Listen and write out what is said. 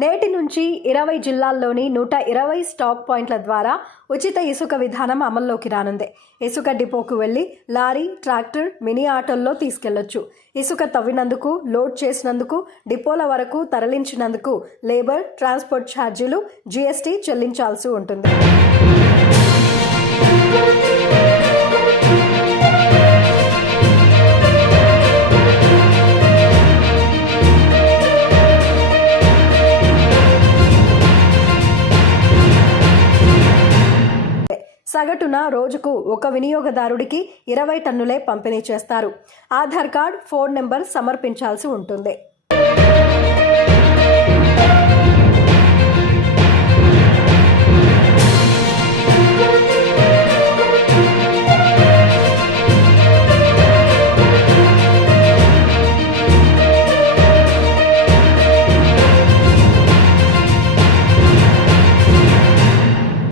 నేటి నుంచి 20 జిల్లాల్లోని 120 స్టాక్ పాయింట్ల ద్వారా ఉచిత ఇసుక విధానం అమల్లోకి రానుంది. ఇసుక డిపోకు వెళ్లి లారీ, ట్రాక్టర్, మినీ ఆటోల్లో తీసుకెళ్లొచ్చు. ఇసుక తవ్వినందుకు, లోడ్ చేసినందుకు, డిపోల వరకు తరలించినందుకు లేబర్, ట్రాన్స్పోర్ట్ ఛార్జీలు, జీఎస్టీ చెల్లించాల్సి ఉంటుంది. సగటున రోజుకు ఒక వినియోగదారుడికి 20 టన్నులే పంపిణీ చేస్తారు. ఆధార్ కార్డ్, ఫోన్ నెంబర్ సమర్పించాల్సి ఉంటుంది.